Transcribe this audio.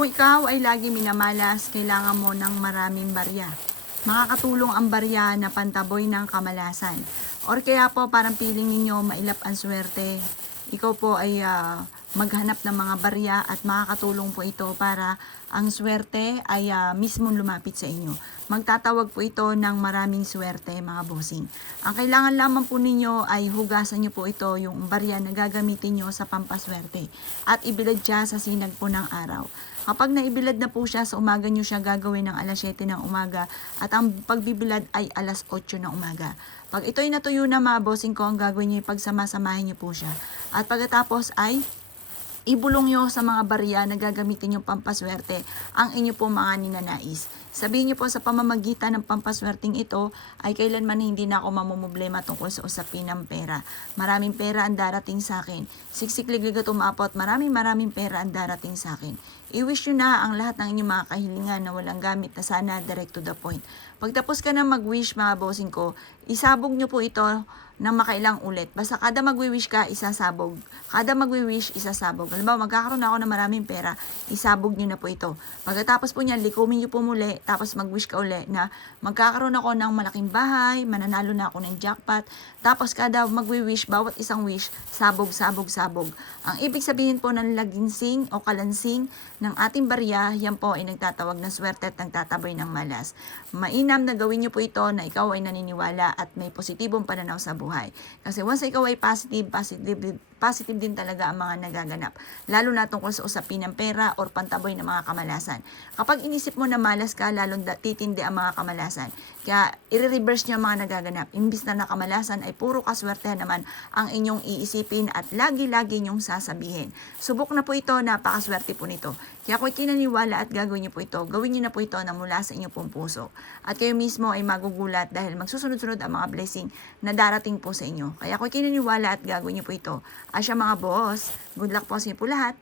Kung ikaw ay lagi minamalas, kailangan mo ng maraming barya. Makakatulong ang barya na pantaboy ng kamalasan. Or kaya po parang piling ninyo mailap ang swerte. Ikaw po ay maghanap ng mga barya at makakatulong po ito para ang swerte ay mismong lumapit sa inyo. Magtatawag po ito ng maraming swerte mga bossing. Ang kailangan lamang po ninyo ay hugasan nyo po ito yung barya na gagamitin nyo sa pampaswerte at ibilad siya sa sinag po ng araw. Kapag naibilad na po siya sa umaga nyo siya gagawin ng alas 7 ng umaga at ang pagbibilad ay alas 8 ng umaga. Pag ito'y natuyo na mga bossing ko, ang gagawin nyo ay pagsamasamahin nyo po siya. At pagkatapos ay ibulong nyo sa mga barya na gagamitin yung pampaswerte ang inyo po mga ninanais. Sabihin nyo po sa pamamagitan ng pampaswerteng ito ay kailanman hindi na ako mamumblema tungkol sa usapin ng pera. Maraming pera ang darating sa akin. Siksik-liglig at umapot, maraming pera ang darating sa akin. I-wish nyo na ang lahat ng inyong mga kahilingan na walang gamit na sana direct to the point. Pagtapos ka na mag-wish mga bossing ko, isabog nyo po ito ng makailang ulit. Basta kada magwi-wish ka, isasabog. Kada magwi-wish, isasabog. Halimbawa, magkakaroon ako ng maraming pera, isabog nyo na po ito. Pagkatapos po niyan, likumin nyo po muli, tapos mag-wish ka uli na magkakaroon ako ng malaking bahay, mananalo na ako ng jackpot. Tapos kada magwi-wish, bawat isang wish, sabog. Ang ibig sabihin po ng laginsing o kalansing ng ating barya, yan po ay nagtatawag na swerte at nagtataboy ng malas. Mainam na gawin nyo po ito na ikaw ay naniniwala at may positibong pananaw sa buhay. Kasi once ikaw ay positive din talaga ang mga nagaganap. Lalo na tungkol sa usapin ng pera or pantaboy ng mga kamalasan. Kapag inisip mo na malas ka, lalong titindi ang mga kamalasan. Kaya i-reverse nyo ang mga nagaganap. Imbis na nakamalasan ay puro kaswerte naman ang inyong iisipin at lagi-lagi nyong sasabihin. Subok na po ito, napakaswerte po nito. Kaya kung kinaniwala at gagawin nyo po ito, gawin nyo na po ito na mula sa inyong pong puso. At kayo mismo ay magugulat dahil magsusunod-sunod ang mga blessing na darating po sa inyo. Kaya kung kinaniwala at gagawin nyo po ito, asya mga boss, good luck po sa inyo po lahat.